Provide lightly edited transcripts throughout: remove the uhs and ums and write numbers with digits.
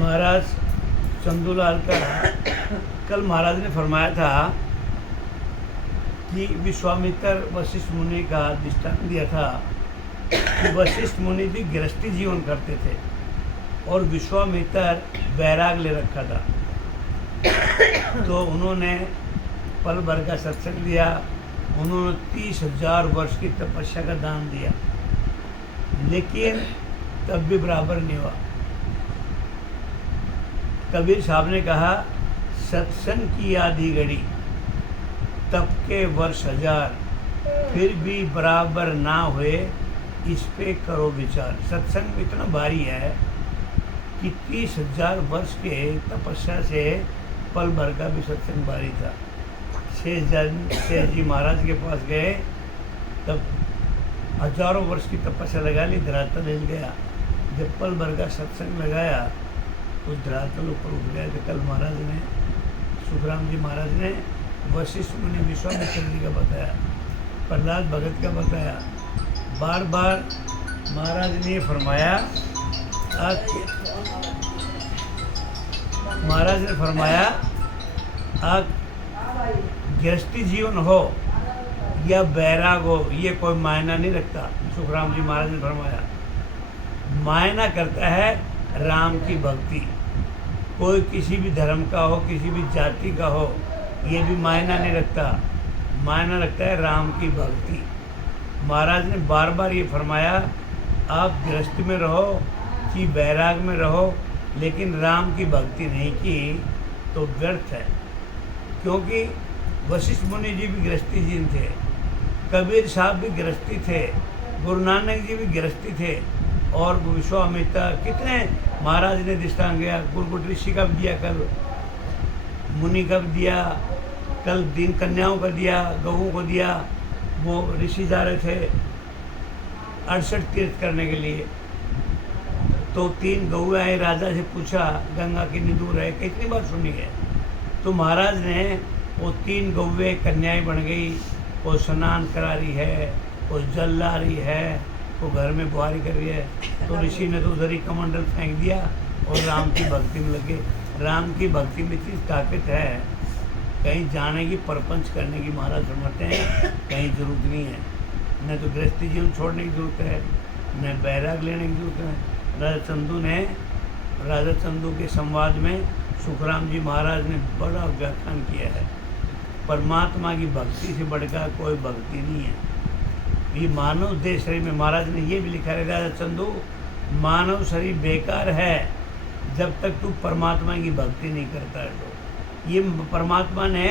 महाराज चंदूलाल का कल महाराज ने फरमाया था कि विश्वामित्र वशिष्ठ मुनि का दृष्टांत दिया था कि वशिष्ठ मुनि भी गृहस्थी जीवन करते थे और विश्वामित्र वैराग ले रखा था। तो उन्होंने पल भर का सत्संग दिया, उन्होंने 30,000 वर्ष की तपस्या का दान दिया, लेकिन तब भी बराबर नहीं हुआ। कबीर साहब ने कहा, सत्संग की आधी घड़ी तप के वर्ष 1000 फिर भी बराबर ना हुए, इस पे करो विचार। सत्संग इतना भारी है कि 30,000 वर्ष के तपस्या से पल भर का भी सत्संग भारी था। शेष जी महाराज के पास गए, तब हजारों वर्ष की तपस्या लगा ली, धरातल हिल गया। जब पल भर का सत्संग लगाया तो धरातल ऊपर उठ गया। तो कल महाराज ने, सुखराम जी महाराज ने वशिष्ठ मुनि विश्वामित्र जी का बताया, प्रहलाद भगत का बताया। बार बार महाराज ने ये फरमाया, महाराज ने फरमाया आप गृहस्थी जीवन हो या बैराग हो, ये कोई मायना नहीं रखता। सुखराम जी महाराज ने फरमाया, मायना करता है राम की भक्ति। कोई किसी भी धर्म का हो, किसी भी जाति का हो, ये भी मायना नहीं रखता। मायना रखता है राम की भक्ति। महाराज ने बार बार ये फरमाया, आप गृहस्थी में रहो कि बैराग में रहो, लेकिन राम की भक्ति नहीं की तो व्यर्थ है। क्योंकि वशिष्ठ मुनि जी भी गृहस्थी जीन थे, कबीर साहब भी गृहस्थी थे, गुरु नानक जी भी गृहस्थी थे, और विश्वामित्र कितने महाराज ने दृष्टांत दिया। गुरुकुट ऋषि का भी दिया, कल मुनि का भी दिया, कल 3 कन्याओं का दिया, गऊओं को दिया। वो ऋषि जा रहे थे 68 तीर्थ करने के लिए, तो 3 गौएं आई, राजा से पूछा गंगा कितनी दूर है, कितनी बार सुनी है। तो महाराज ने वो 3 गौएं कन्याएं बन गई, कोई स्नान करा रही है, कोई जल ला रही है, कोई घर में बुहारी कर रही है। तो ऋषि ने तो उधर ही कमंडल फेंक दिया और राम की भक्ति में लगे। राम की भक्ति में इतनी ताकत है, कहीं जाने की, परपंच करने की महाराज फरमाते हैं कहीं जरूरत नहीं है। न तो गृहस्थी जीवन छोड़ने की जरूरत है, न बैराग लेने की जरूरत है। राजा चंदू के संवाद में सुखराम जी महाराज ने बड़ा व्याख्यान किया है, परमात्मा की भक्ति से बढ़कर कोई भक्ति नहीं है। ये मानव देह शरीर में, महाराज ने ये भी लिखा है, राजा चंदू, मानव शरीर बेकार है जब तक तू परमात्मा की भक्ति नहीं करता है। तो ये परमात्मा ने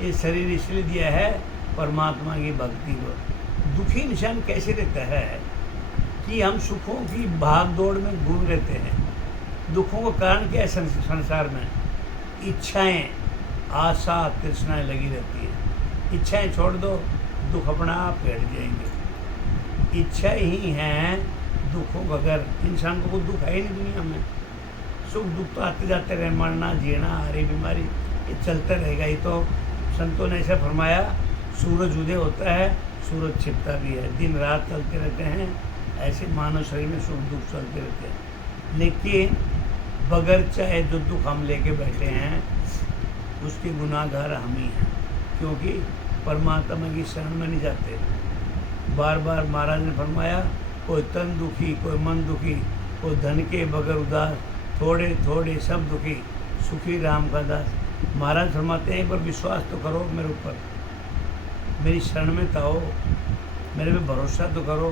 ये शरीर इसलिए दिया है परमात्मा की भक्ति को। दुखी इंसान कैसे रहता है कि हम सुखों की भाग दौड़ में घूम रहते हैं। दुखों का कारण क्या है संसार में? इच्छाएं, आशा, तृष्णाएं लगी रहती है। इच्छाएं छोड़ दो, दुख अपना आप हट जाएंगे। इच्छा ही है दुखों का घर। इंसान को दुख है ही नहीं दुनिया में। सुख दुख तो आते जाते रहे, मरना, जीना, हरी बीमारी, ये चलता रहेगा। ये तो संतों ने ऐसा फरमाया, सूरज उदय होता है, सूरज छिपता भी है, दिन रात चलते रहते हैं। ऐसे मानव शरीर में सुख दुख चलते रहते हैं, लेकिन बगैर चाहे जो दुख हम लेके बैठे हैं उसके गुनाहगार हम ही हैं, क्योंकि परमात्मा की शरण में नहीं जाते। बार बार महाराज ने फरमाया, कोई तन दुखी, कोई मन दुखी, कोई धन के बगैर उदास, थोड़े थोड़े सब दुखी, सुखी राम का दास। महाराज फरमाते हैं, एक बार विश्वास तो करो मेरे ऊपर, मेरी शरण में तो आओ, मेरे पे भरोसा तो करो,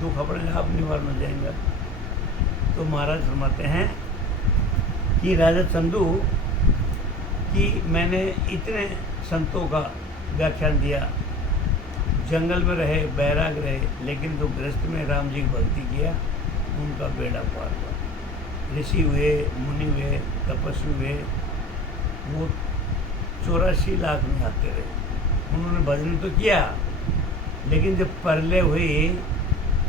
दुख अपने आप निवारण हो जाएगा। तो महाराज फरमाते हैं कि राजा चंदू कि मैंने इतने संतों का व्याख्यान दिया, जंगल में रहे, बैराग रहे, लेकिन जो गृहस्थ में राम जी की भक्ति किया उनका बेड़ा पार हुआ। ऋषि हुए, मुनि हुए, तपस्वी हुए, वो 84 लाख में आते रहे। उन्होंने भजन तो किया, लेकिन जब परले हुई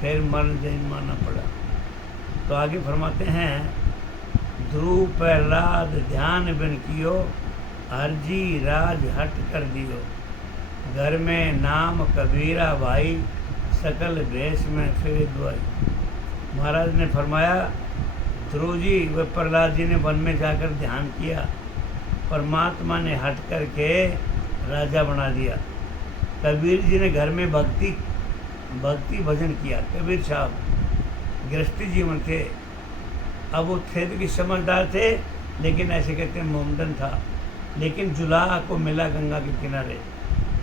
फिर मरण जैन मानना पड़ा। तो आगे फरमाते हैं, ध्रुव प्रहलाद ध्यान बिन कियो, अर्जी राज हट कर दियो, घर में नाम कबीरा भाई, सकल भेष में फिर दुआई। महाराज ने फरमाया, ध्रुव जी व प्रहलाद जी ने वन में जाकर ध्यान किया, परमात्मा ने हट करके राजा बना दिया। कबीर जी ने घर में भक्ति भजन किया। कबीर साहब गृहस्थी जीवन थे, अब वो थे तो कि समझदार थे, लेकिन ऐसे कहते हैं मोमडन था, लेकिन जुलाहा को मिला गंगा के किनारे।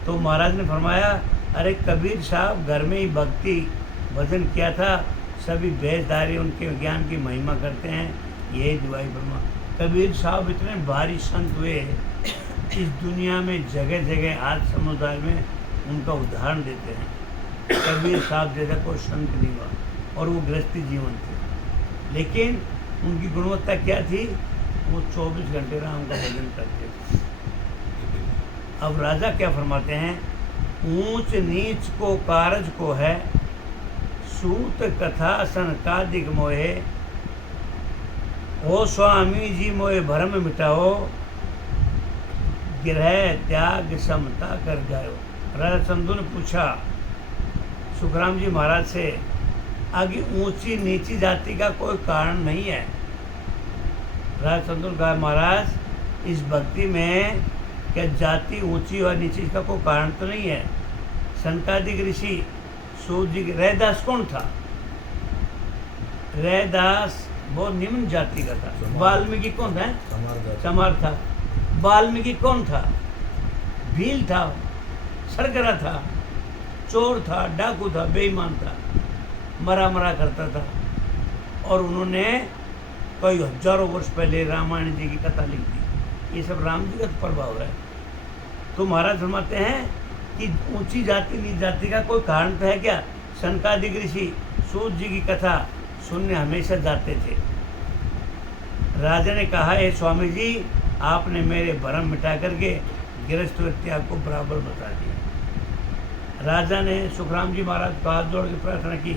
तो महाराज ने फरमाया, अरे कबीर साहब घर में ही भक्ति भजन किया था, सभी वेशधारी उनके ज्ञान की महिमा करते हैं, यही दुआई फरमा। कबीर साहब इतने भारी संत हुए, इस दुनिया में जगह जगह आज समुदाय में उनका उदाहरण देते हैं। कबीर साहब जैसा कोई संत नहीं हुआ, और वो गृहस्थी जीवन थे, लेकिन उनकी गुणवत्ता क्या थी, वो 24 घंटे राम का भजन करते थे। अब राजा क्या फरमाते हैं, ऊंच नीच को कारज को है, सूत कथा सनकादिक मोहे, ओ स्वामी जी मोहे भरम मिटाओ, गिरह त्याग समता कर जाओ। राजा चंदू ने पूछा सुखराम जी महाराज से, आगे ऊंची नीची जाति का कोई कारण नहीं है। राजा चंदू ने कहा, महाराज इस भक्ति में क्या जाति ऊंची और नीची का कोई कारण तो नहीं है। सनकादिक ऋषि सूत जी, रैदास कौन था? रैदास बहुत निम्न जाति का था। वाल्मीकि कौन था? चमार था। वाल्मीकि कौन था? भील था, सरगरा था, चोर था, डाकू था, बेईमान था, मरा करता था। और उन्होंने कई हजारों वर्ष पहले रामायण जी की कथा लिख दी। ये सब राम जी का प्रभाव है। तो महाराज फरमाते हैं कि ऊंची जाति नीच जाति का कोई कारण तो है क्या? सनकादिक ऋषि सूत जी की कथा सुनने हमेशा जाते थे। राजा ने कहा, हे स्वामी जी, आपने मेरे भरम मिटा करके गृहस्थ त्याग को बराबर बता दिया। राजा ने सुखराम जी महाराज को हाथ जोड़ के प्रार्थना की,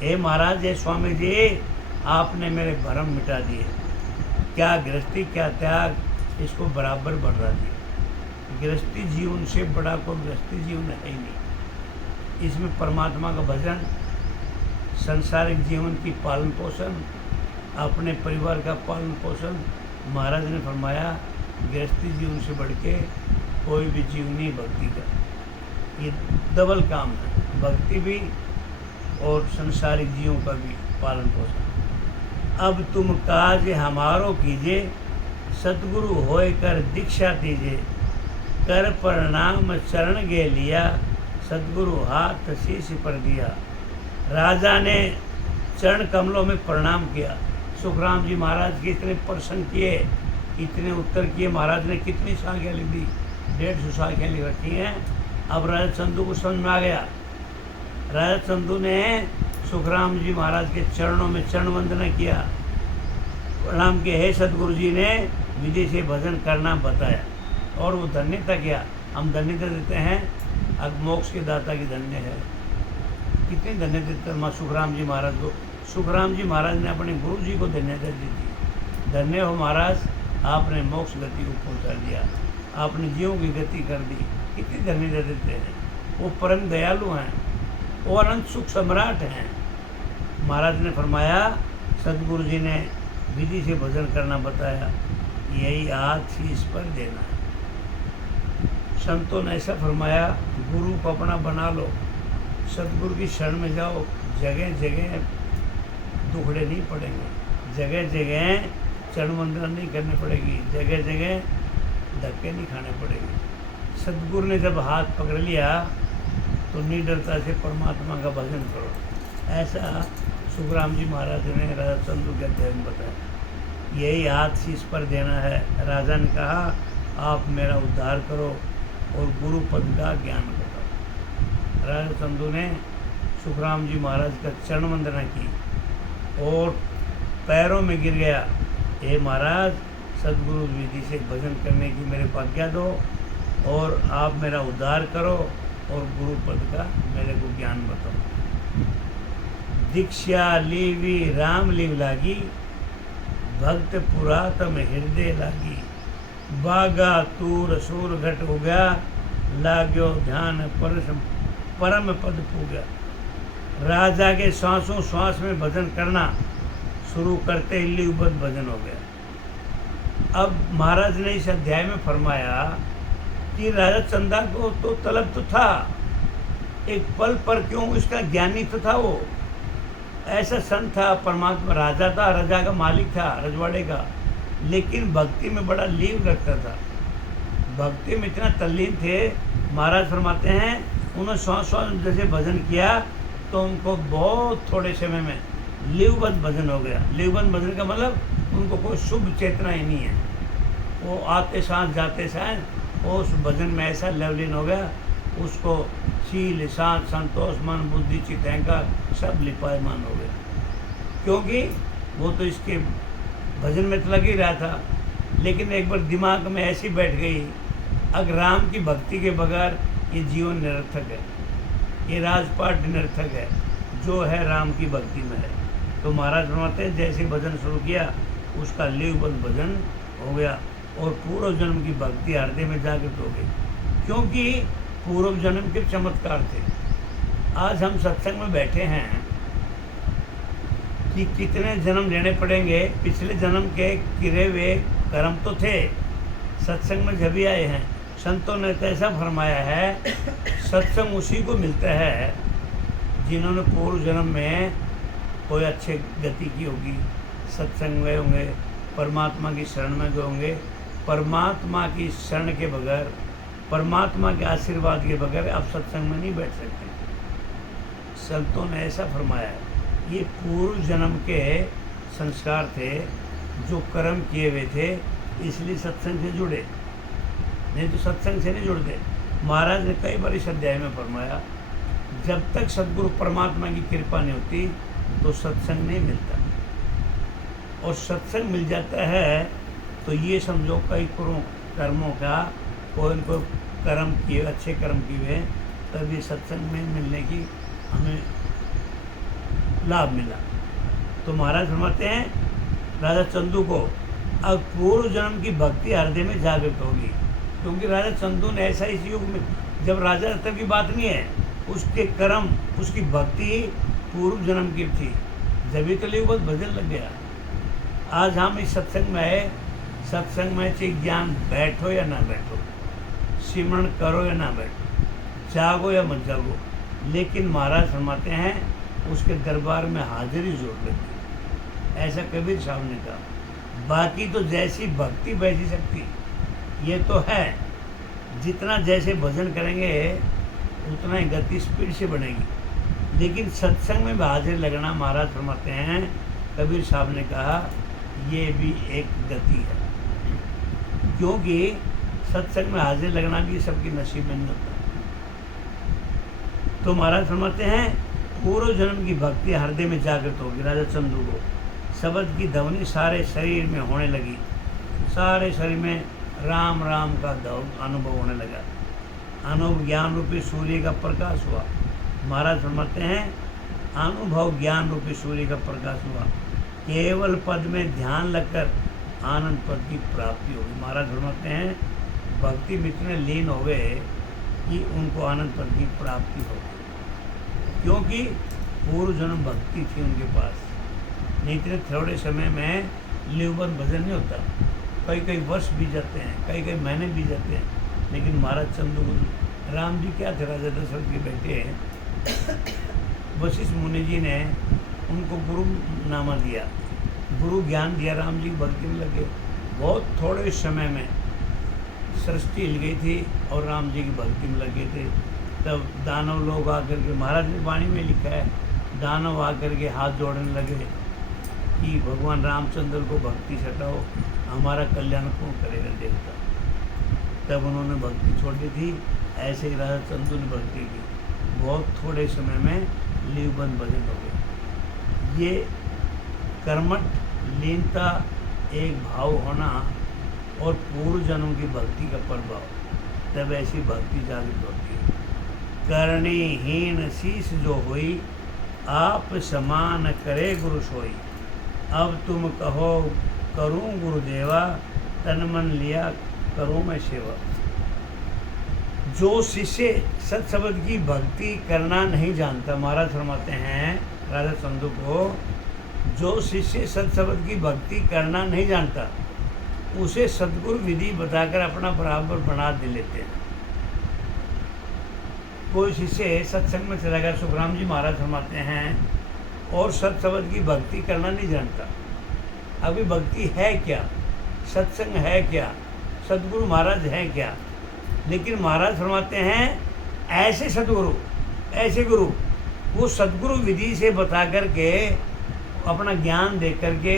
हे महाराज, हे स्वामी जी, आपने मेरे भरम मिटा दिए। क्या गृहस्थी क्या त्याग, इसको बराबर बढ़ा दिया। गृहस्थी जीवन से बड़ा कोई गृहस्थी जीवन है ही नहीं। इसमें परमात्मा का भजन, संसारिक जीवन की पालन पोषण, अपने परिवार का पालन पोषण, महाराज ने फरमाया गृहस्थी जीवन से बढ़ के कोई भी जीवन नहीं भक्ति का। ये डबल काम है, भक्ति भी और संसारिक जीवों का भी पालन पोषण। अब तुम काज हमारो कीजिए, सतगुरु होय कर दीक्षा दीजिए, कर प्रणाम चरण गे लिया, सतगुरु हाथ शीश पर दिया। राजा ने चरण कमलों में प्रणाम किया। सुखराम जी महाराज के इतने प्रश्न किए, इतने उत्तर किए। महाराज ने कितनी साखियाँ लिख दी? 150 साखियाँ लिख रखी हैं। अब राजा चंदू को समझ में आ गया। राजा चंदू ने सुखराम जी महाराज के चरणों में चरण वंदना किया, प्रणाम किया। हे सतगुरु जी ने विधि से भजन करना बताया और वो धन्यता किया। हम धन्यता देते हैं, अब मोक्ष के दाता की धन्य है। कितनी धन्यता देते माँ सुखराम जी महाराज को। सुखराम जी महाराज ने अपने गुरु जी को धन्यता दी थी। धन्य हो महाराज, आपने मोक्ष गति को पहुँचा दिया, आपने जीवों की गति कर दी। कितनी धन्यता देते हैं। वो परम दयालु हैं, वो अनंत सुख सम्राट हैं। महाराज ने फरमाया, सतगुरु जी ने विधि से भजन करना बताया, यही हाथ शीश पर देना है। संतों ने ऐसा फरमाया, गुरु को अपना बना लो, सतगुरु की शरण में जाओ, जगह जगह दुखड़े नहीं पड़ेंगे, जगह जगह चरण वंदना नहीं करनी पड़ेगी, जगह जगह धक्के नहीं खाने पड़ेंगे। सतगुरु ने जब हाथ पकड़ लिया तो निडरता से परमात्मा का भजन करो। ऐसा सुखराम जी महाराज ने राजा चंदू के अध्याय में बताया। यही हाथ शीश पर देना है। राजा ने कहा, आप मेरा उद्धार करो और गुरु पद का ज्ञान बताओ। राजा चंदू ने सुखराम जी महाराज का चरण वंदना की और पैरों में गिर गया, हे महाराज, सतगुरु विधि से भजन करने की मेरे को आज्ञा दो और आप मेरा उद्धार करो और गुरु पद का मेरे को ज्ञान बताओ। दीक्षा लीवी राम लीव लागी, भक्त पुरातम हृदय लागी, बागा तूर सूर घट उगा, लाग्यो ध्यान परम पद पूगा। राजा के सांसों सांस में भजन करना शुरू करते ही लिवबंद भजन हो गया। अब महाराज ने इस अध्याय में फरमाया कि राजा चंदा को तो तलब तो था, एक पल पर क्यों, उसका ज्ञानी तो था, वो ऐसा संत था, परमात्मा राजा था, राजा का मालिक था, रजवाड़े का, लेकिन भक्ति में बड़ा लीव रखता था, भक्ति में इतना तल्लीन थे। महाराज फरमाते हैं उन्होंने श्वास जैसे भजन किया तो उनको बहुत थोड़े समय में लिवबंद भजन हो गया। लिवबंद भजन का मतलब उनको कोई शुभ चेतना ही नहीं है, वो आते सांस जाते सांस वो उस भजन में ऐसा लवलीन हो गया, उसको शील शांत संतोष मन बुद्धि चित्त अहंकार सब लिपायमान हो गया, क्योंकि वो तो इसके भजन में तो लग ही रहा था। लेकिन एक बार दिमाग में ऐसी बैठ गई, अगर राम की भक्ति के बगैर ये जीवन निरर्थक है, ये राजपाट निरर्थक है, जो है राम की भक्ति में है। तो महाराज फरमाते हैं जैसे भजन शुरू किया उसका लिवबंद भजन हो गया और पूर्व जन्म की भक्ति हृदय में जागृत हो गई, क्योंकि पूर्व जन्म के चमत्कार थे। आज हम सत्संग में बैठे हैं कि कितने जन्म लेने पड़ेंगे, पिछले जन्म के किरे हुए कर्म तो थे, सत्संग में जब भी आए हैं। संतों ने तो ऐसा फरमाया है, सत्संग उसी को मिलता है जिन्होंने पूर्व जन्म में कोई अच्छे गति की होगी, सत्संग गए होंगे, परमात्मा की शरण में गए होंगे। परमात्मा की शरण के बगैर, परमात्मा के आशीर्वाद के बगैर आप सत्संग में नहीं बैठ सकते। संतों ने ऐसा फरमाया है, ये पूर्व जन्म के संस्कार थे, जो कर्म किए हुए थे, इसलिए सत्संग से जुड़े, नहीं तो सत्संग से नहीं जुड़ते। महाराज ने कई बार इस अध्याय में फरमाया, जब तक सद्गुरु परमात्मा की कृपा नहीं होती तो सत्संग नहीं मिलता, और सत्संग मिल जाता है तो ये समझो कई कर्मों का कोई न कोई कर्म किए, अच्छे कर्म किए हुए, तभी सत्संग में मिलने की हमें लाभ मिला। तो महाराज फरमाते हैं राजा चंदू को अब पूर्व जन्म की भक्ति हृदय में जागृत होगी, क्योंकि राजा चंदू ने ऐसा इस युग में, जब राजा तब की बात नहीं है, उसके कर्म उसकी भक्ति पूर्व जन्म की थी, जब तो लिवबंद भजन लग गया। आज हम इस सत्संग में आए, सत्संग में चाहे ज्ञान बैठो या ना बैठो, सिमरण करो या ना बैठो, जागो या मत जागो, लेकिन महाराज फरमाते हैं उसके दरबार में हाजिरी जोड़ लेती, ऐसा कबीर साहब ने कहा। बाकी तो जैसी भक्ति वैसी शक्ति, ये तो है, जितना जैसे भजन करेंगे उतना ही गति स्पीड से बढ़ेगी, लेकिन सत्संग में हाजिर लगना, महाराज फरमाते हैं कबीर साहब ने कहा, ये भी एक गति है, क्योंकि सत्संग में हाजिर लगना भी सबकी नसीब में नहीं होता। तो महाराज फरमाते हैं पूर्व जन्म की भक्ति हृदय में जागृत होगी। राजा चंदू को शब्द की ध्वनि सारे शरीर में होने लगी, सारे शरीर में राम राम का अनुभव होने लगा, अनुभव ज्ञान रूपी सूर्य का प्रकाश हुआ। महाराज फरमाते हैं अनुभव ज्ञान रूपी सूर्य का प्रकाश हुआ, केवल पद में ध्यान लगकर आनंद पद की प्राप्ति होगी। महाराज फरमाते हैं भक्ति में इतने लीन हो गए कि उनको आनंद पद की प्राप्ति हो गई, क्योंकि पूर्व जन्म भक्ति थी उनके पास। नहीं इतने थोड़े समय में लिवबंद भजन नहीं होता, कई कई वर्ष बीत जाते हैं, कई कई महीने बीत जाते हैं, लेकिन महाराज चंदू राम जी क्या थे, राजा दशरथ के बेटे वशिष्ठ मुनि जी ने उनको गुरु नामा दिया, गुरु ज्ञान दिया, राम जी की भक्ति में लगे। बहुत थोड़े समय में सृष्टि हिल गई थी और राम जी की भक्ति में लगे थे। तब दानव लोग आकर के, महाराज ने वाणी में लिखा है, दानव आकर के हाथ जोड़ने लगे कि भगवान रामचंद्र को भक्ति सटाओ, हमारा कल्याण कौन करेगा देवता। तब उन्होंने भक्ति छोड़ दी थी। ऐसे ही राजा चंदू ने भक्ति की, बहुत थोड़े समय में लिवबंद भजन हो गए। ये कर्मठ लीनता, एक भाव होना और पूर्व जन्म की भक्ति का प्रभाव, तब ऐसी भक्ति जागृत होती है। करनीहीन शीश जो हुई, आप समान करे गुरु सोई, अब तुम कहो करूं गुरुदेवा, तन मन लिया करूं मैं सेवा। जो शिष्य सत शब्द की भक्ति करना नहीं जानता, महाराज फरमाते हैं राजा चंदू को, जो शिष्य सत्शब्द की भक्ति करना नहीं जानता उसे सद्गुरु विधि बताकर अपना बराबर बना दे लेते हैं। कोई शिष्य सत्संग में चला गया, सुखराम जी महाराज फरमाते हैं, और सत्शब्द की भक्ति करना नहीं जानता। अभी भक्ति है क्या, सत्संग है क्या, सद्गुरु महाराज है क्या? लेकिन महाराज फरमाते हैं ऐसे सद्गुरु, ऐसे गुरु वो सद्गुरु विधि से बता करके अपना ज्ञान दे करके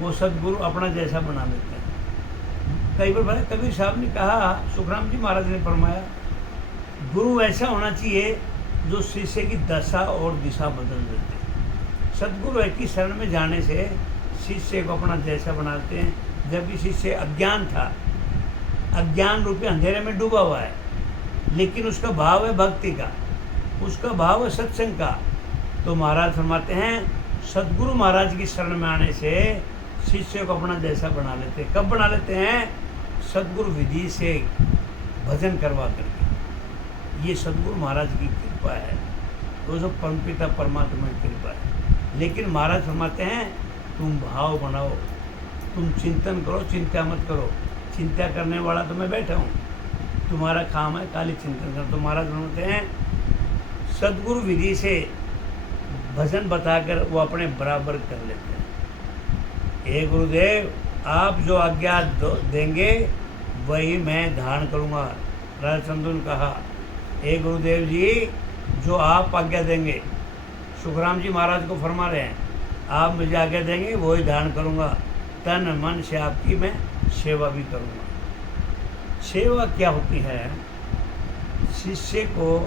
वो सद्गुरु अपना जैसा बना लेते हैं। कई बार पता कबीर साहब ने कहा, सुखराम जी महाराज ने फरमाया, गुरु ऐसा होना चाहिए जो शिष्य की दशा और दिशा बदल देते हैं। सद्गुरु एक ही शरण में जाने से शिष्य को अपना जैसा बनाते हैं। जबकि शिष्य अज्ञान था, अज्ञान रूपी अंधेरे में डूबा हुआ है, लेकिन उसका भाव है भक्ति का, उसका भाव है सत्संग का। तो महाराज फरमाते हैं सद्गुरु महाराज की शरण में आने से शिष्य को अपना जैसा बना लेते हैं। कब बना लेते हैं? सद्गुरु विधि से भजन करवा करके। ये सद्गुरु महाराज की कृपा है, वो सब परमपिता परमात्मा की कृपा है। लेकिन महाराज फरमाते हैं तुम भाव बनाओ, तुम चिंतन करो, चिंता मत करो। चिंता करने वाला तो मैं बैठा हूँ, तुम्हारा काम है खाली चिंतन करना। तो महाराज फरमाते हैं सद्गुरु विधि से भजन बताकर वो अपने बराबर कर लेते हैं। हे गुरुदेव, आप जो आज्ञा देंगे वही मैं धारण करूँगा। राजा चंदू ने कहा, हे गुरुदेव जी, जो आप आज्ञा देंगे, सुखराम जी महाराज को फरमा रहे हैं, आप मुझे आज्ञा देंगे वही धारण करूँगा। तन मन से आपकी मैं सेवा भी करूँगा। सेवा क्या होती है? शिष्य को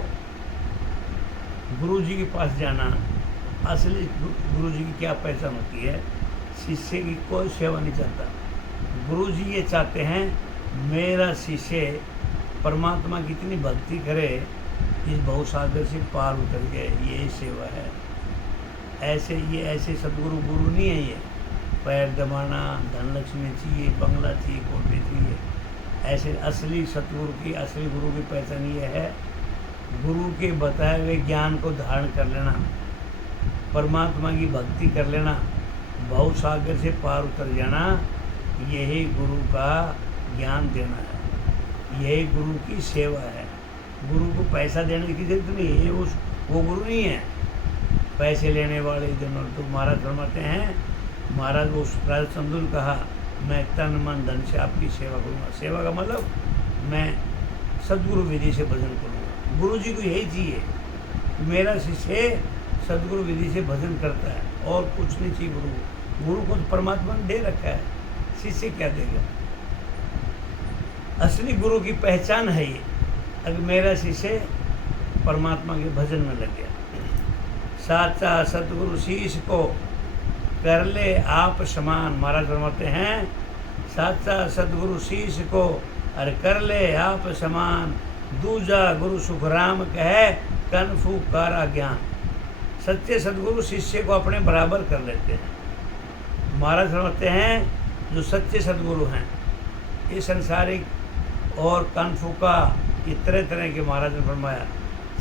गुरु जी के पास जाना। असली गुरु जी की क्या पहचान होती है? शिष्य की कोई सेवा नहीं चाहता। गुरु जी ये चाहते हैं मेरा शिष्य परमात्मा की इतनी भक्ति करे, इस बहुसागर से पार उतर गए, यही सेवा है। ऐसे सदगुरु गुरु नहीं है। ये पैर दबाना, धनलक्ष्मी चाहिए, बंगला चाहिए, कोठी चाहिए, ऐसे असली सतगुरु की, असली गुरु की पहचान ये है गुरु के बताए हुए ज्ञान को धारण कर लेना, परमात्मा की भक्ति कर लेना, भवसागर से पार उतर जाना। यही गुरु का ज्ञान देना है, यही गुरु की सेवा है। गुरु को पैसा देने की जरूरत नहीं है, वो गुरु नहीं है पैसे लेने वाले। दोनों तो महाराज फरमाते हैं, महाराज वो राजा चंदू ने कहा, मैं तन मन धन से आपकी सेवा करूँगा। सेवा का मतलब मैं सद्गुरु विधि से भजन करूँगा। गुरु जी को यही चाहिए, मेरा शिष्य सद्गुरु विधि से भजन करता है, और कुछ नहीं चाहिए गुरु को। तो परमात्मा ने दे रखा है, शिष्य क्या देगा? असली गुरु की पहचान है ये। अगर मेरा शिष्य परमात्मा के भजन में लग गया, साचा सतगुरु शीश को कर ले आप समान। महाराज फरमाते हैं साचा सतगुरु शीश को अरे कर ले आप समान, दूजा गुरु सुखराम कहे कनफू कारा ज्ञान। सच्चे सदगुरु शिष्य को अपने बराबर कर लेते हैं। महाराज फरमाते हैं जो सच्चे सदगुरु हैं, ये संसारिक और कनफूका, ये तरह तरह के महाराज ने फरमाया,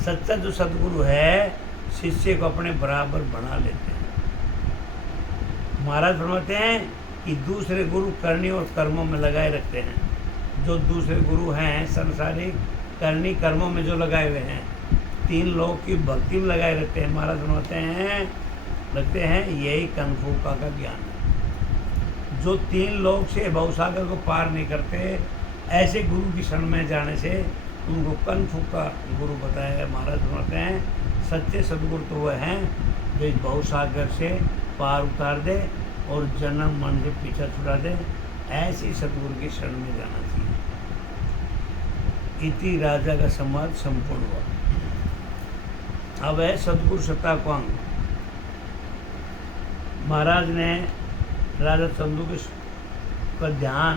सच्चा जो सदगुरु है शिष्य को अपने बराबर बना लेते हैं। महाराज फरमाते हैं कि दूसरे गुरु करनी और कर्मों में लगाए रखते हैं। जो दूसरे गुरु हैं संसारिक करनी कर्मों में जो लगाए हुए हैं, तीन लोग की भक्ति में लगाए रखते हैं। महाराज लगते हैं यही कनफूका का ज्ञान है। जो तीन लोग से भवसागर को पार नहीं करते, ऐसे गुरु की शरण में जाने से उनको कनफूका गुरु बताया है। महाराज फरमाते हैं सच्चे सदगुरु तो वह हैं जो इस भवसागर से पार उतार दे और जन्म मन से पीछा छुड़ा दे। ऐसी सदगुरु की शरण में जाना चाहिए। इति राजा का संवाद संपूर्ण हुआ। अब है सदगुरु सत्ता को अंग। महाराज ने राजा चंदू का ध्यान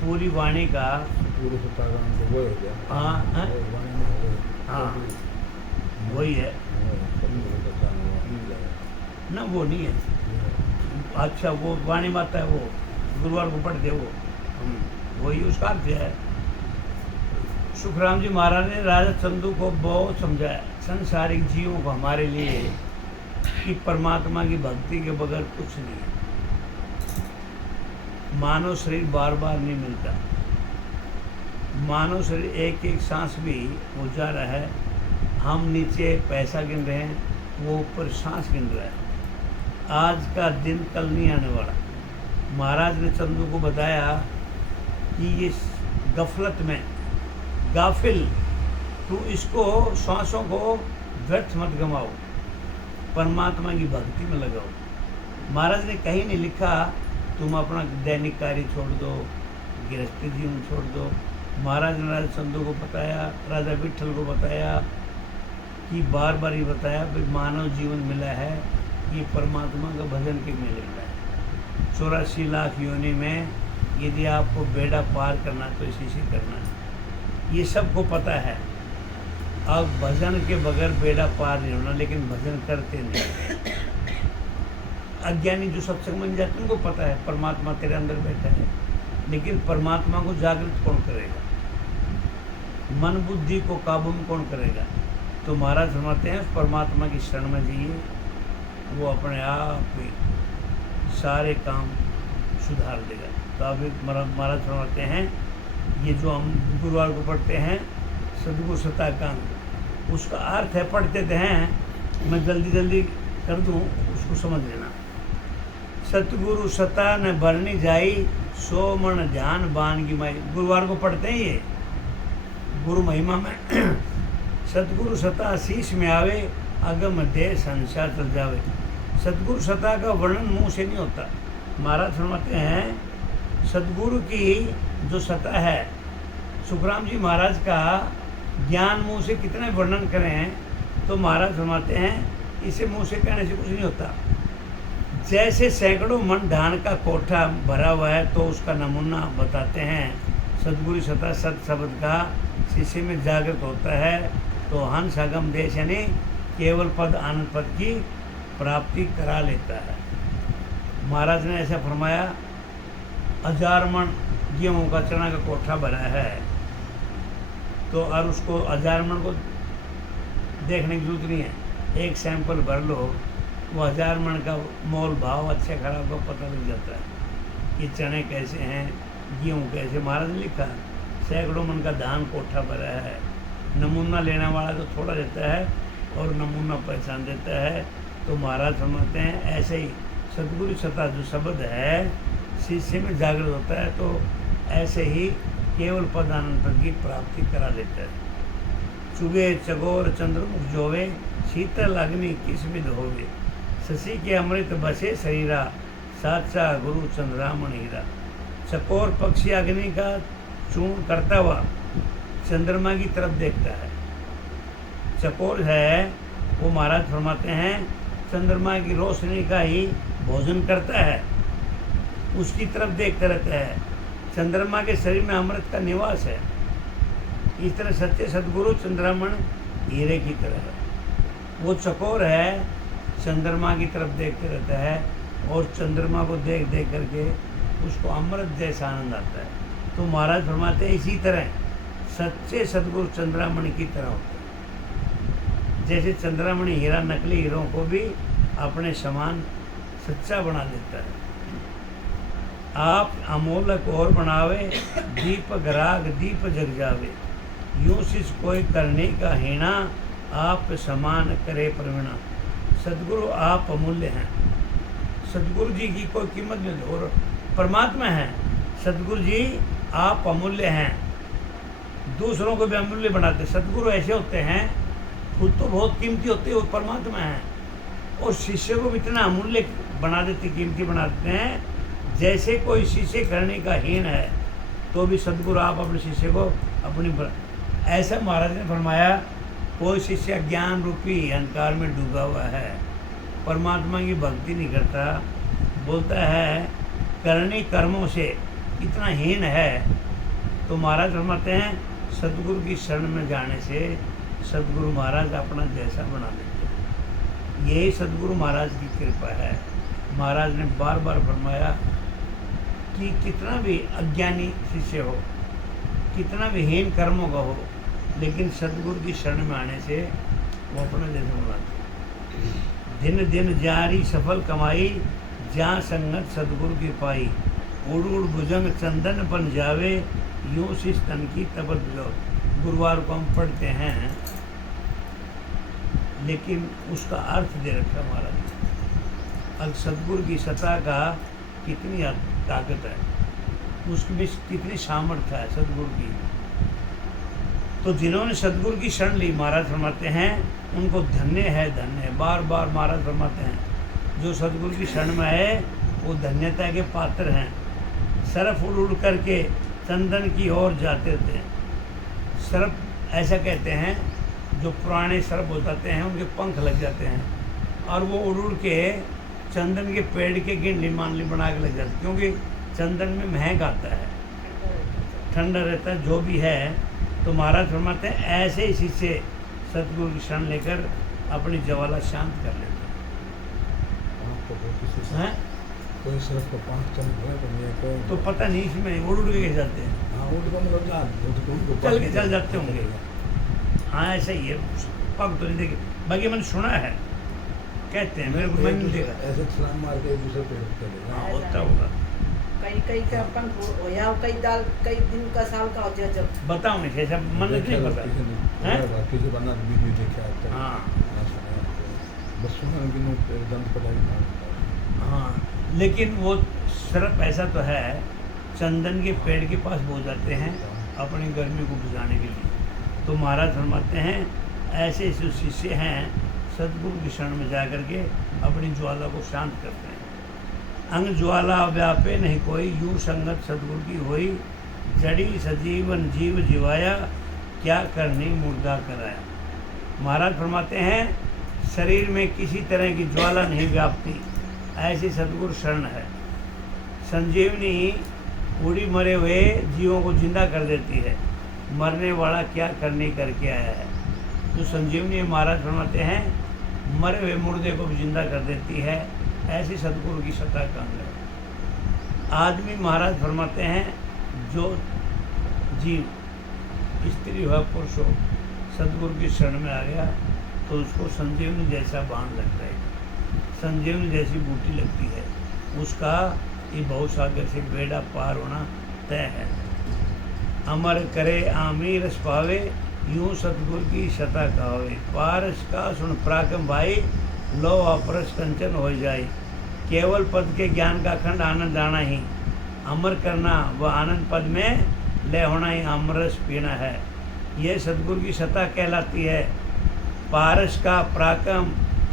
पूरी वाणी का, पूरी सत्ता का अंग वो हो गया। हाँ वही है ना, वो नहीं है। अच्छा वो वाणी माता है, वो गुरुवार को पढ़ते वो, वही उसका अर्थ है। सुखराम जी महाराज ने राजा चंदू को बहुत समझाया, संसारिक जीवों को हमारे लिए कि परमात्मा की भक्ति के बगैर कुछ नहीं है। मानव शरीर बार बार नहीं मिलता। मानव शरीर एक एक सांस भी वो जा रहा है। हम नीचे पैसा गिन रहे हैं, वो ऊपर सांस गिन रहा है। आज का दिन कल नहीं आने वाला। महाराज ने चंदू को बताया कि ये गफलत में गाफिल, तू इसको सांसों को व्यर्थ मत गंवाओ, परमात्मा की भक्ति में लगाओ। महाराज ने कहीं नहीं लिखा तुम अपना दैनिक कार्य छोड़ दो, गृहस्थी जीवन छोड़ दो। महाराज ने राजा चंदू को बताया, राजा विट्ठल को बताया कि बार बार ये बताया भाई मानव जीवन मिला है, ये परमात्मा का भजन के में मिलता है। 84 लाख योनि में यदि आपको बेड़ा पार करना तो इसी से करना है, ये सबको पता है। अब भजन के बगैर बेड़ा पार नहीं होना, लेकिन भजन करते नहीं। अज्ञानी जो सत्संग बन जाते हैं उनको पता है परमात्मा तेरे अंदर बैठा है, लेकिन परमात्मा को जागृत कौन करेगा, मन बुद्धि को काबू में कौन करेगा। तो महाराज फरमाते हैं परमात्मा की शरण में जाइए, वो अपने आप ही सारे काम सुधार देगा। तो अभी महाराज फरमाते हैं ये जो हम गुरुवार को पढ़ते हैं सदगुरु सताकांत, उसका अर्थ है पढ़ते हैं, मैं जल्दी जल्दी कर दूं, उसको समझ लेना। सतगुरु सता न भरनी जाई, सो मन ध्यान बान की माई। गुरुवार को पढ़ते हैं ये गुरु महिमा में। सतगुरु सता शीश में आवे, अगम दे संसार चल जावे। सतगुरु सता का वर्णन मुंह से नहीं होता। महाराज फरमाते हैं सतगुरु की जो सता है, सुखराम जी महाराज का ज्ञान मुंह से कितने वर्णन करें हैं, तो महाराज फरमाते हैं इसे मुंह से कहने से कुछ नहीं होता। जैसे सैकड़ों मन ढान का कोठा भरा हुआ है, तो उसका नमूना बताते हैं। सतगुरु सता सत शब्द का शिष्य में जागृत होता है, तो हंस अगम देश यानी केवल पद आनंद पद की प्राप्ति करा लेता है। महाराज ने ऐसा फरमाया 1000 मन गेहूँ का चना का कोठा भरा है, तो और उसको 1000 मन को देखने की जरूरत नहीं है, एक सैंपल भर लो, वो 1000 मन का मोल भाव अच्छा खराब का पता लग जाता है। ये चने कैसे हैं, गेहूँ कैसे। महाराज ने लिखा सैकड़ों मन का धान कोठा भरा है। नमूना लेने वाला तो थोड़ा रहता है और नमूना पहचान देता है। तो महाराज फरमाते हैं ऐसे ही सतगुरु सता जो शब्द है शिष्य में जागृत होता है, तो ऐसे ही केवल पदानंतर की प्राप्ति करा देता है। चुगे चगोर चंद्रमुख जोवे, शीतल अग्नि किस विध होवे। शशि के अमृत बसे शरीरा, साचा गुरु चंद्रामण हीरा। चकोर पक्षी अग्नि का चूर्ण करता हुआ चंद्रमा की तरफ देखता है। चकोर है वो महाराज फरमाते हैं चंद्रमा की रोशनी का ही भोजन करता है, उसकी तरफ देखता रहता है। चंद्रमा के शरीर में अमृत का निवास है। इस तरह सत्य सद्गुरु चंद्रामण हीरे की तरह है। वो चकोर है, चंद्रमा की तरफ देखते रहता है, और चंद्रमा को देख देख करके उसको अमृत जैसा आनंद आता है। तो महाराज फरमाते हैं इसी तरह सच्चे सद्गुरु चंद्रामणि की तरह होते हैं। जैसे चंद्रामणि हीरा नकली हीरों को भी अपने समान सच्चा बना देता है। आप अमोलक और बनावे, दीप ग्राग दीप जग जावे। यूं सिस कोई करने का हीना, आप समान करे प्रवीणा। सद्गुरु आप अमूल्य हैं। सद्गुरु जी की कोई कीमत नहीं, और परमात्मा है। सद्गुरु जी आप अमूल्य हैं, दूसरों को भी अमूल्य बनाते। सद्गुरु ऐसे होते हैं, खुद तो बहुत कीमती होते हैं, वो परमात्मा है, और शिष्य को भी इतना अमूल्य बना देते, कीमती बना देते हैं। जैसे कोई शिष्य करने का हीन है, तो भी सद्गुरु आप अपने शिष्य को अपनी ऐसा महाराज ने फरमाया कोई शिष्य ज्ञान रूपी अहंकार में डूबा हुआ है, परमात्मा की भक्ति नहीं करता, बोलता है करनी कर्मों से इतना हीन है, तो महाराज फरमाते हैं सद्गुरु की शरण में जाने से सद्गुरु महाराज अपना जैसा बना देते हैं। यही सद्गुरु महाराज की कृपा है। महाराज ने बार बार फरमाया कि कितना भी अज्ञानी शिष्य हो, कितना भी हीन कर्मों का हो, लेकिन सद्गुरु की शरण में आने से वो अपना जैसा बनाते हैं। दिन दिन जारी सफल कमाई, जहाँ संगत सदगुरु की पाई। उड़ उड़ भुजंग चंदन बन जावे, यूं शीश तन की तपत जो। गुरुवार को हम पढ़ते हैं, लेकिन उसका अर्थ दे रखा महाराज ने। अब सदगुरु की सत्ता का कितनी ताकत है, उसकी भी कितनी सामर्थ्य है सदगुरु की। तो जिन्होंने सदगुरु की शरण ली, महाराज फरमाते हैं उनको धन्य है, धन्य है। बार बार महाराज फरमाते हैं जो सदगुरु की शरण में है वो धन्यता के पात्र हैं। सरफ उड़ उड़ करके चंदन की ओर जाते थे। सर्प ऐसा कहते हैं, जो पुराने सर्प हो जाते हैं उनके पंख लग जाते हैं और वो उड़ उड़ के चंदन के पेड़ के गिंडली मांडली बना के लग जाते हैं, क्योंकि चंदन में महक आता है, ठंडा रहता है जो भी है। तो महाराज फरमाते हैं ऐसे ही शिष्य सतगुरु की शरण लेकर अपनी ज्वाला शांत कर लेते हैं। कोई सिर्फ को 5 चल गए तो मैं कोई तो पता नहीं इसमें उड़ उड़ के जाते हैं, हाँ उड़ को मतलब जा चल के चल जाते होंगे। हाँ ऐसा ही है, पग तो नहीं देखे, बाकी मैंने सुना है, कहते हैं, मेरे को मैंने नहीं देखा। ऐसे छलांग मार के एक दूसरे पेड़ पे चले। हाँ होता होगा, कई कई का अपन या कई दाल कई दिन का साल का हो जाए जब बताओ नहीं कैसा मन नहीं पता है। किसी बना तो वीडियो देखा है। हाँ बस सुना लेकिन दंत पड़ा। हाँ, लेकिन वो सर्प ऐसा तो है, चंदन के पेड़ के पास हो जाते हैं अपनी गर्मी को बुझाने के लिए। तो महाराज फरमाते हैं ऐसे जो शिष्य हैं सदगुरु की शरण में जा कर के अपनी ज्वाला को शांत करते हैं। अंग ज्वाला व्यापे नहीं कोई, यूँ संगत सदगुरु की होई। जड़ी सजीवन जीव जिवाया, क्या करनी मुर्दा कराया। महाराज फरमाते हैं शरीर में किसी तरह की ज्वाला नहीं व्यापती, ऐसी सदगुरु शरण है। संजीवनी बूढ़ी मरे हुए जीवों को जिंदा कर देती है, मरने वाला क्या करने करके आया है। जो संजीवनी महाराज फरमाते हैं मरे हुए मुर्दे को भी जिंदा कर देती है, ऐसी सदगुरु की सत्ता का अंग है। आदमी महाराज फरमाते हैं जो जीव स्त्री हो पुरुष हो सदगुरु की शरण में आ गया तो उसको संजीवनी जैसा बांध लगता है, संजीवनी जैसी बूटी लगती है, उसका ये भवसागर से बेड़ा पार होना तय है। अमर करे आमीर रस पावे, यूं सतगुरु की शता कहावे। पारस का सुन पराक्रम भाई, लो अपरस कंचन हो जाए। केवल पद के ज्ञान का खंड आनंद आना ही, अमर करना व आनंद पद में ले होना ही अमरस पीना है। यह सतगुरु की शता कहलाती है। पारस का पराक्रम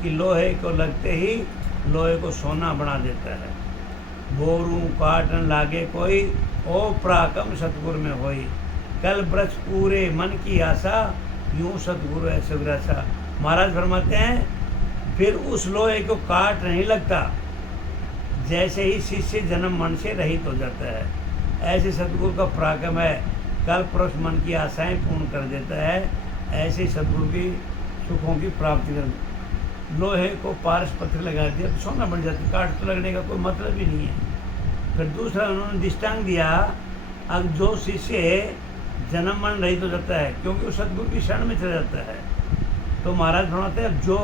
कि लोहे को लगते ही लोहे को सोना बना देता है। बोरू काटन लागे कोई, ओ पराक्रम सतगुरु में होई। कल ब्रज पूरे मन की आशा, यूं सतगुरु ऐसे विरासा। महाराज फरमाते हैं फिर उस लोहे को काट नहीं लगता, जैसे ही शिष्य जन्म मन से रहित हो जाता है, ऐसे सतगुरु का पराक्रम है। कल पुरुष मन की आशाएं पूर्ण कर देता है, ऐसे सतगुरु की सुखों की प्राप्ति कर। लोहे को पारस पत्थर लगा दिया तो सोना बन जाती, काट तो लगने का कोई मतलब ही नहीं है। फिर दूसरा उन्होंने दृष्टांत दिया, अब जो शिष्य जन्म मन रहित हो जाता है क्योंकि वो सतगुरु की शरण में चला जाता है, तो महाराज फरमाते हैं जो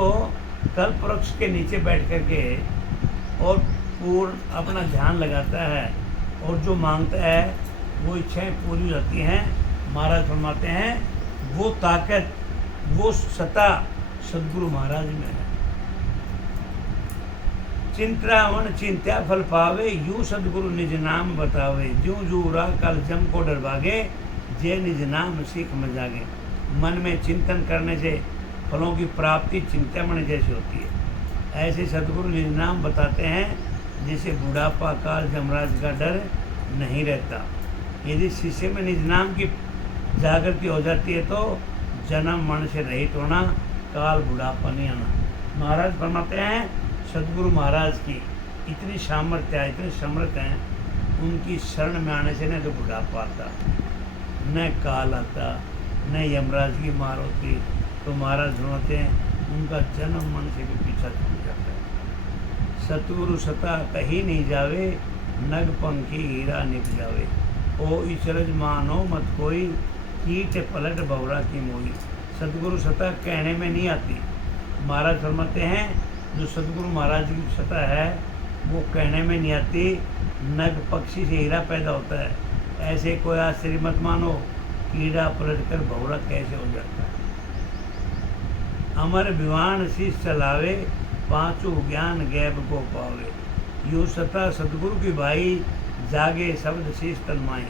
कल्प वृक्ष के नीचे बैठ करके और पूर्ण अपना ध्यान लगाता है और जो मांगता है वो इच्छाएं पूरी हो जाती हैं। महाराज फरमाते हैं वो ताकत वो सत्ता सदगुरु महाराज में है। चिंतावन चिंत्या फल पावे, यूं सदगुरु निज नाम बतावे। ज्यों जूरा कल जम को डर भागे, जे निज नाम सीख में जागे। मन में चिंतन करने से फलों की प्राप्ति चिंतामणि जैसी होती है। ऐसे सदगुरु निज नाम बताते हैं जिसे बुढ़ापा काल जमराज का डर नहीं रहता। यदि शिष्य में निज नाम की जागृति हो जाती है तो जन्म मरण से रहित होना, काल बुढ़ापा नहीं आना। महाराज फरमाते हैं सदगुरु महाराज की इतनी सामर्थ्य है, इतने समर्थ हैं, उनकी शरण में आने से न तो बुढ़ापा आता, न काल आता, न यमराज की मार होती। तो महाराज फरमाते हैं उनका जन्म मन से भी पीछा छूट जाता है। सतगुरु सता कहीं नहीं जावे, नग पंखी हीरा निभ जावे। ओ इचरज मानो मत कोई, कीट पलट बवरा की मोई। सतगुरु सता कहने में नहीं आती। महाराज फरमाते हैं जो सतगुरु महाराज की सत्ता है वो कहने में नहीं आती। नग पक्षी से हीरा पैदा होता है, ऐसे कोई आश्चर्य मत मानो, कीड़ा पलट कर भौरा कैसे हो जाता है। अमर विवान शीश चलावे, पांचों ज्ञान गैब को पावे। यूँ सता सतगुरु की भाई, जागे शब्द शीश तन्माई।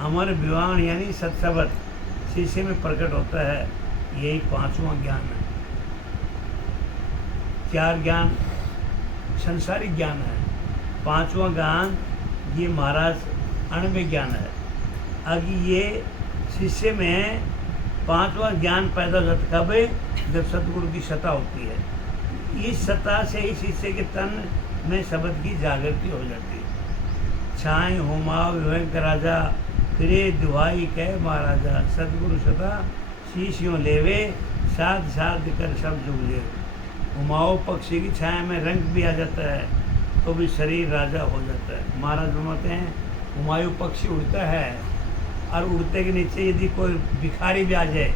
अमर विवान यानी सत्शब्द शीशे में प्रकट होता है, यही पांचवा ज्ञान है। चार ज्ञान संसारिक ज्ञान है, पांचवा ज्ञान ये महाराज अणव्य ज्ञान है। अब ये शिष्य में पांचवा ज्ञान पैदा हो जाता कब? जब सतगुरु की सत्ता होती है। इस सत्ता से ही शिष्य के तन में शब्द की जागृति हो जाती है। छाए होमा विवेक राजा, फिरे दुहाई कह महाराजा। सतगुरु सत्ता शीशियों लेवे, साध साध कर सब जुग ले। हुमाओ पक्षी की छाया में रंग भी आ जाता है तो भी शरीर राजा हो जाता है। महाराज फरमाते हैं हुमायूं पक्षी उड़ता है और उड़ते के नीचे यदि कोई भिखारी भी आ जाए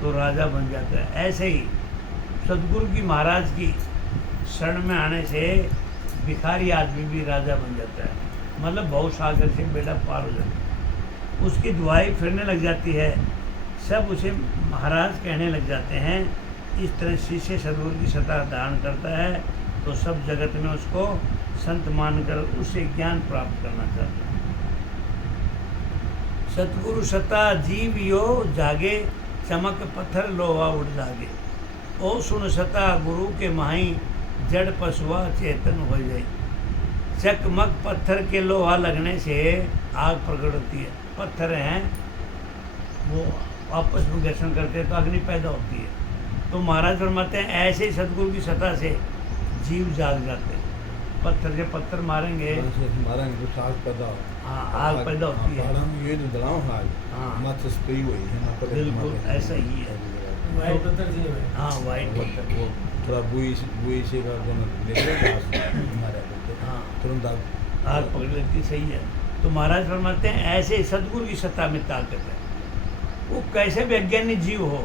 तो राजा बन जाता है। ऐसे ही सतगुरु की महाराज की शरण में आने से भिखारी आदमी भी राजा बन जाता है, मतलब बहुत सागर से बेड़ा पार हो जाता है। उसकी दुआई फिरने लग जाती है, सब उसे महाराज कहने लग जाते हैं। इस तरह शिष्य सतगुरु की सत्ता धारण करता है तो सब जगत में उसको संत मानकर उससे ज्ञान प्राप्त करना चाहते हैं। सतगुरु सत्ता जीव यो जागे, चमक पत्थर लोहा उड़ जागे। ओ सुन सता गुरु के माही, जड़ पशुआ चेतन हो जाए। चकमक पत्थर के लोहा लगने से आग प्रकट होती है। पत्थर हैं वो आपस में घर्षण करते हैं तो अग्नि पैदा होती है। तो महाराज फरमाते हैं ऐसे ही सतगुरु की सत्ता से जीव जाग जाते हैं। पत्थर से पत्थर मारेंगे, मारेंगे तो साग पैदा हो। हाँ आग पैदा होती है। हम ये जो दलाव हाल हाँ। मत स्प्रे हुई है ना, बिल्कुल ऐसा ही है। वाइट पत्थर जी है। हाँ वाइट पत्थर वो थोड़ा बुई से का जो निकले हमारे हाँ तुरंत आग पकड़ लेती, सही है। तो महाराज फरमाते हैं ऐसे ही सतगुरु की सत्ता में ताकत है। वो कैसे भी अज्ञानी जीव हो,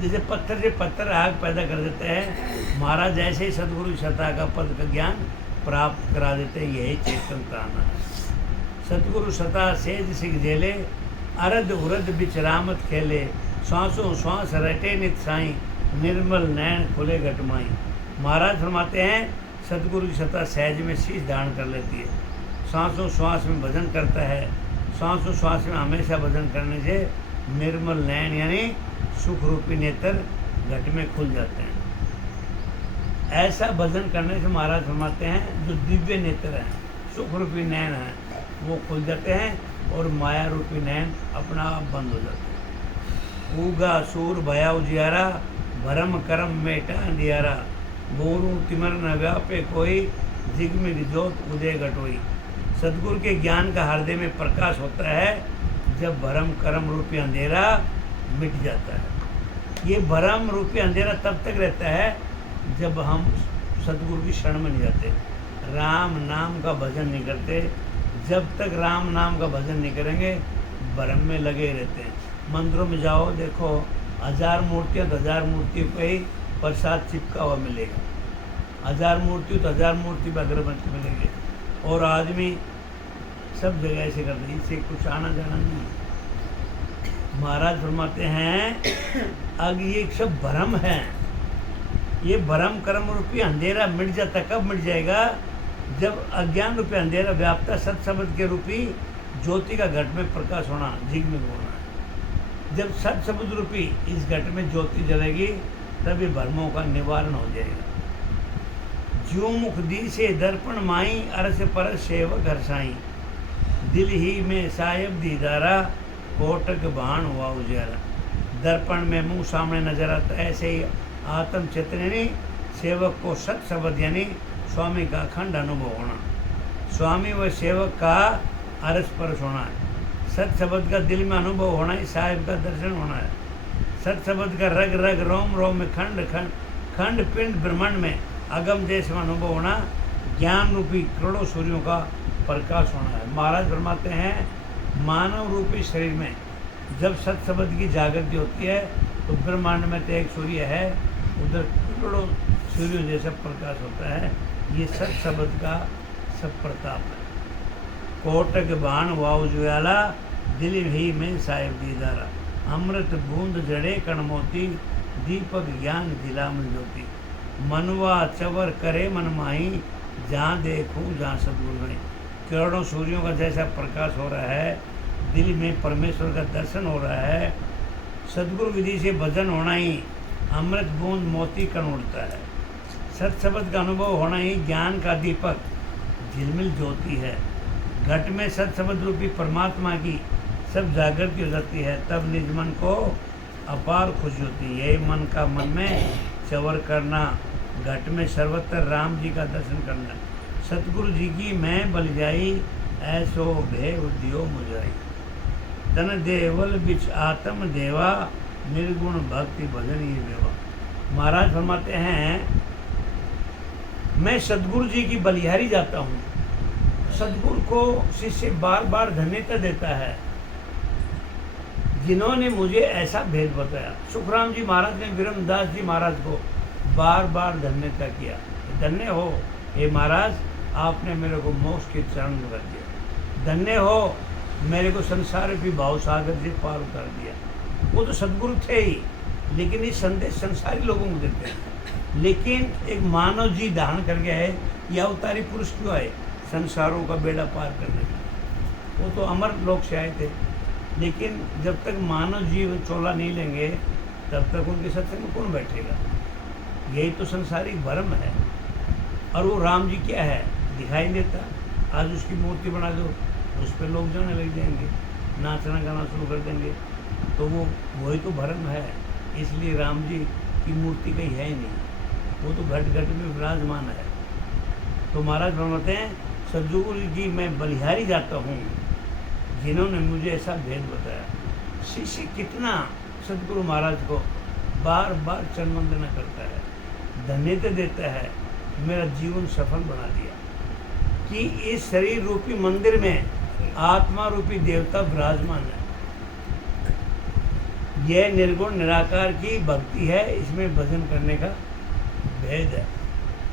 जैसे पत्थर से पत्थर आग पैदा कर देते हैं, महाराज ऐसे ही सतगुरु की सत्ता का पद का ज्ञान प्राप्त करा देते हैं। यही चेतन ताना है। सतगुरु सत्ता सेज सिख झेले, अरद उरद बिचरामत खेले। श्वासों श्वास रटे नित साई, निर्मल नैन खुले घटमाई। महाराज फरमाते हैं सतगुरु की सत्ता सहज में शीश धारण कर लेती है, सांसों श्वास में भजन करता है। सांसों श्वास में हमेशा भजन करने से निर्मल नैन यानी सुख रूपी नेत्र घट में खुल जाते हैं। ऐसा भजन करने से महाराज फरमाते हैं जो दिव्य नेत्र हैं, सुख रूपी नैन हैं, वो खुल जाते हैं और माया रूपी नैन अपना आप बंद हो जाते हैं। उगा सूर भया उजियारा, भरम करम मेटा अंधियारा। बोरू तिमर न व्यापे कोई, जिग में ज्योत उदय घटोई। सदगुरु के ज्ञान का हृदय में प्रकाश होता है जब भरम करम रूपी अंधेरा मिट जाता है। ये भरम रूपी अंधेरा तब तक रहता है जब हम सदगुरु की शरण में नहीं जाते, राम नाम का भजन नहीं करते। जब तक राम नाम का भजन नहीं करेंगे भरम में लगे रहते हैं। मंदिरों में जाओ, देखो 1000 मूर्तियाँ तो 1000 मूर्तियों पे ही प्रसाद चिपका हुआ मिलेगा। 1000 मूर्ति तो 1000 मूर्ति पर अगरबत्ती मिलेंगे। और आदमी सब जगह ऐसे करते हैं, इससे कुछ आना जाना नहीं। महाराज फरमाते हैं अब ये सब भ्रम है, ये भ्रम कर्म रूपी अंधेरा मिट जाता। कब मिट जाएगा? जब अज्ञान रूपी अंधेरा व्याप्ता सत शब्द के रूपी ज्योति का घट में प्रकाश होना, जिग्मिग होना। जब सत शब्द रूपी इस घट में ज्योति जलेगी तब ये भ्रमों का निवारण हो जाएगा। ज्यों मुख दी से दर्पण माई, अरस पर सेवक हरसाई। दिल ही में साहिब दीदारा, कोटक बाण हुआ उजारा। दर्पण में मुंह सामने नजर आता है, ऐसे ही आत्म चेतन सेवक को सत शब्द यानी स्वामी का अखंड अनुभव होना, स्वामी व सेवक का अरस परस होना है। सत शब्द का दिल में अनुभव होना ही साहिब का दर्शन होना है। सत शब्द का रग रग रोम रोम में खंड खंड खंड पिंड ब्रह्मांड में अगम जैसे अनुभव होना, ज्ञान रूपी करोड़ों सूर्यों का प्रकाश होना है। महाराज फरमाते हैं मानव रूपी शरीर में जब सत शब्द की जागृति होती है तो ब्रह्मांड में तो एक सूर्य है, उधर करोड़ों सूर्य जैसा प्रकाश होता है। ये सत शब्द का सब प्रताप है। कोटक बाण वाव ज्वाला दिल ही में साहिब दीदारा, अमृत बूंद जड़े कण मोती, दीपक ज्ञान दिलाम ज्योति, मनवा चवर करे मन माही, जहाँ देखूं जहाँ सदगुरु गणी। करोड़ों सूर्यों का जैसा प्रकाश हो रहा है, दिल में परमेश्वर का दर्शन हो रहा है, सदगुरु विधि से भजन होना ही अमृत बूंद मोती कण उड़ता है, सत शब्द का अनुभव होना ही ज्ञान का दीपक झिलमिल ज्योति है। घट में सत शब्द रूपी परमात्मा की सब जागृति हो जाती है, तब निज मन को अपार खुशी होती है। यही मन का मन में चवर करना, घट में सर्वत्र राम जी का दर्शन करना, सतगुरु जी की मैं बल जाई, ऐसो भे उद्यो मुझाई, तन देवल बिच आत्म देवा, निर्गुण भक्ति भजन ये बेवा। महाराज फरमाते हैं मैं सदगुरु जी की बलिहारी जाता हूँ। सदगुरु को शिष्य बार बार धन्यता देता है, जिन्होंने मुझे ऐसा भेद बताया। सुखराम जी महाराज ने विरमदास जी महाराज को बार बार धन्यता किया, धन्य हो हे महाराज, आपने मेरे को मोक्ष के चरण में रख दिया, धन्य हो मेरे को संसार रूपी भाव सागर से पार उतार दिया। वो तो सदगुरु थे ही, लेकिन ये संदेश संसारी लोगों को देते हैं। लेकिन एक मानव जी धारण करके आए, यह अवतारी पुरुष क्यों आए? संसारों का बेड़ा पार करने के लिए। वो तो अमर लोक से आए थे, लेकिन जब तक मानव जीव चोला नहीं लेंगे तब तक उनके सत्संग में कौन बैठेगा? यही तो संसारिक भ्रम है। और वो राम जी क्या है दिखाई देता। आज उसकी मूर्ति बना दो, उस पर लोग जाने लग जाएंगे, नाचना गाना शुरू कर देंगे, तो वो वही तो भ्रम है। इसलिए राम जी की मूर्ति कहीं है ही नहीं, वो तो घट घट में विराजमान है। तो महाराज फरमाते हैं सदगुरु जी मैं बलिहारी जाता हूँ, जिन्होंने मुझे ऐसा भेद बताया। शिष्य कितना सदगुरु महाराज को बार बार चरण वंदना करता है, धन्यता देता है, मेरा जीवन सफल बना दिया कि इस शरीर रूपी मंदिर में आत्मा रूपी देवता विराजमान है। यह निर्गुण निराकार की भक्ति है, इसमें भजन करने का भेद है।